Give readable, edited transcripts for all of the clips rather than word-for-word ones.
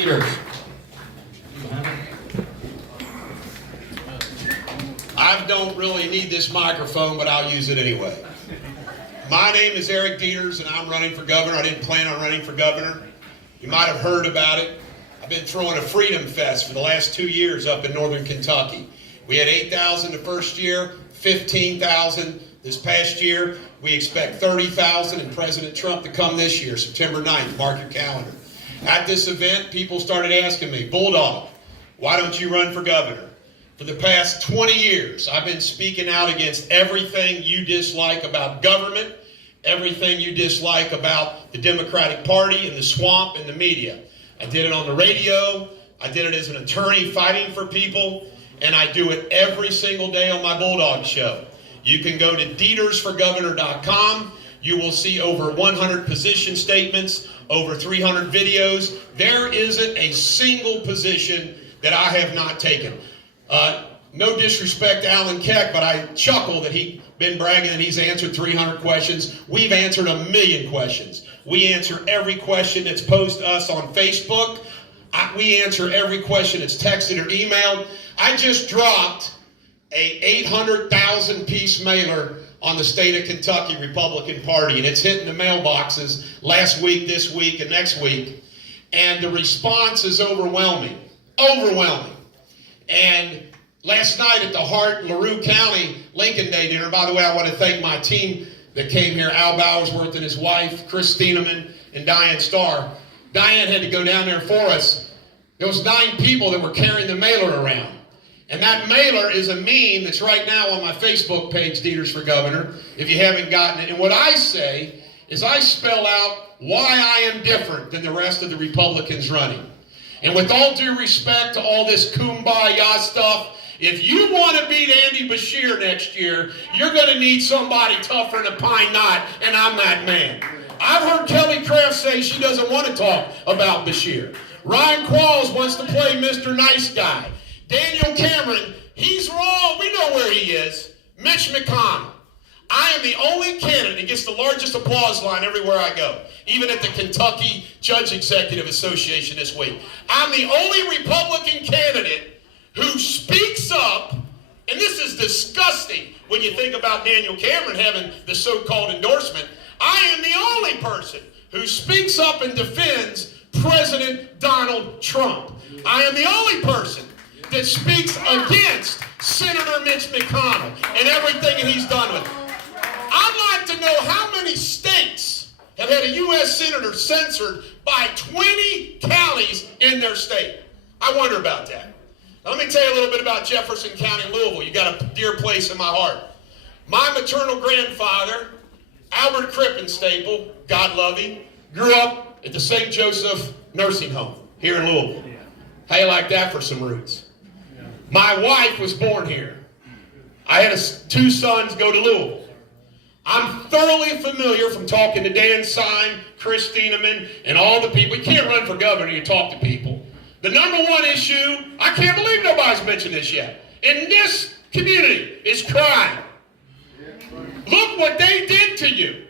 Deters. I don't really need this microphone, but I'll use it anyway. My name is Eric Deters, and I'm running for governor. I didn't plan on running for governor. You might have heard about it. I've been throwing a Freedom Fest for the last 2 years up in northern Kentucky. We had 8,000 the first year, 15,000 this past year. We expect 30,000 and President Trump to come this year, September 9th. Mark your calendar. At this event, people started asking me, Bulldog, why don't you run for governor? For the past 20 years, I've been speaking out against everything you dislike about government, everything you dislike about the Democratic Party and the swamp and the media. I did it on the radio, I did it as an attorney fighting for people, and I do it every single day on my Bulldog show. You can go to DetersForGovernor.com. You will see over 100 position statements, over 300 videos. There isn't a single position that I have not taken. No disrespect to Alan Keck, but I chuckle that he's been bragging that he's answered 300 questions. We've answered 1,000,000 questions. We answer every question that's posed to us on Facebook. We answer every question that's texted or emailed. I just dropped a 800,000 piece mailer on the state of Kentucky Republican Party, and it's hitting the mailboxes last week, this week, and next week. And the response is overwhelming. Overwhelming. And last night at the Hart LaRue County Lincoln Day dinner, by the way, I want to thank my team that came here, Al Bowersworth and his wife, Chris Steeneman, and Diane Starr. Diane had to go down there for us. There was 9 people that were carrying the mailer around. And that mailer is a meme that's right now on my Facebook page, Deters for Governor, if you haven't gotten it. And what I say is I spell out why I am different than the rest of the Republicans running. And with all due respect to all this kumbaya stuff, if you want to beat Andy Beshear next year, you're going to need somebody tougher than a pine knot, and I'm that man. I've heard Kelly Craft say she doesn't want to talk about Beshear. Ryan Qualls wants to play Mr. Nice Guy. Daniel Cameron, he's wrong. We know where he is. Mitch McConnell. I am the only candidate that gets the largest applause line everywhere I go, even at the Kentucky Judge Executive Association this week. I'm the only Republican candidate who speaks up, and this is disgusting when you think about Daniel Cameron having the so-called endorsement. I am the only person who speaks up and defends President Donald Trump. I am the only person that speaks against Senator Mitch McConnell and everything that he's done with it. I'd like to know how many states have had a U.S. senator censored by 20 counties in their state. I wonder about that. Now, let me tell you a little bit about Jefferson County, Louisville. You got a dear place in my heart. My maternal grandfather, Albert Krippenstapel, God love him, grew up at the St. Joseph Nursing Home here in Louisville. How you like that for some roots? My wife was born here. I had 2 sons go to Louisville. I'm thoroughly familiar from talking to Dan Syme, Chris Steeneman, and all the people. You can't run for governor, you talk to people. The #1 issue, I can't believe nobody's mentioned this yet, in this community is crime. Look what they did to you.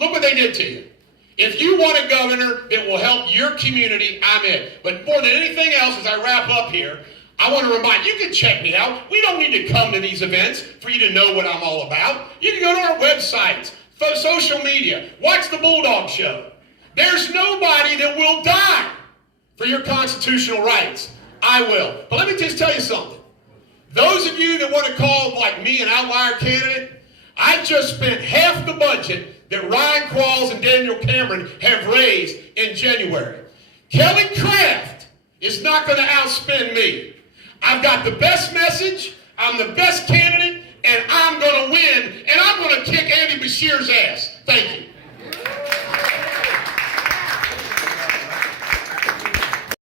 Look what they did to you. If you want a governor that will help your community, I'm in. But more than anything else, as I wrap up here, I want to remind you, can check me out. We don't need to come to these events for you to know what I'm all about. You can go to our websites, social media, watch the Bulldog Show. There's nobody that will die for your constitutional rights. I will. But let me just tell you something. Those of you that want to call like me an outlier candidate, I just spent half the budget that Ryan Qualls and Daniel Cameron have raised in January. Kelly Craft is not going to outspend me. I've got the best message, I'm the best candidate, and I'm going to win, and I'm going to kick Andy Beshear's ass. Thank you.